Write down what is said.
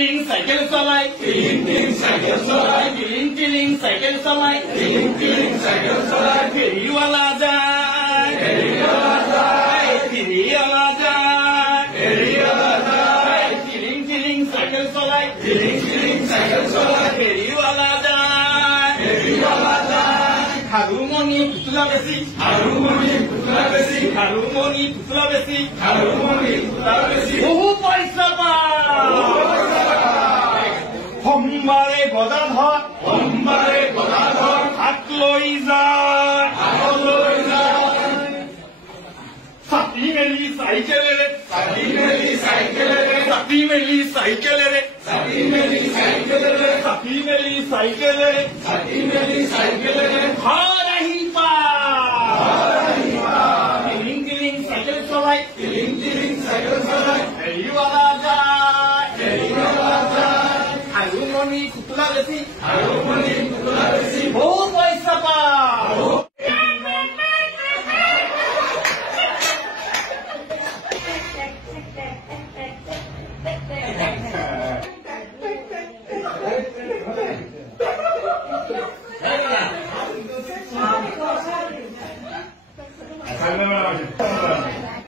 টিলিং cycle চলাই টিলিং টিলিং cycle চলাই টিলিং টিলিং cycle চলাই টিলিং টিলিং সাইকেল চলাই ফেরিওয়ালা যায় ফেরিওয়ালা যায় ফেরিওয়ালা যায় ফেরিওয়ালা যায় টিলিং টিলিং সাইকেল চলাই টিলিং টিলিং সাইকেল চলাই ফেরিওয়ালা যায় ফেরিওয়ালা যায় হারুমনি পুতলা বেশি হারুমনি পুতলা বেশি হারুমনি পুতলা বেশি হারুমনি পুতলা বেশি বহু পয়সা সোমবাৰে গদাধৰ সোমবাৰে গদাধৰ হাত লৈ যায় হাত লৈ যায় ছাতি মেলি চাইকেলেৰে ছাতি মেলি চাইকেলেৰে ছাতি মেলি চাইকেলেৰে ছাতি মেলি চাইকেলেৰে ছাতি মেলি চাইকেলেৰে ছাতি মেলি চাইকেলেৰে ঘৰ আহি টিলিং টিলিং চাইকেল চলাই টিলিং টিলিং চাইকেল চলাই ফেৰিৱালা যায় ফেৰিৱালা যায় হাৰুমনি পুতলা বেছি হাৰুমনি পুতলা বেছি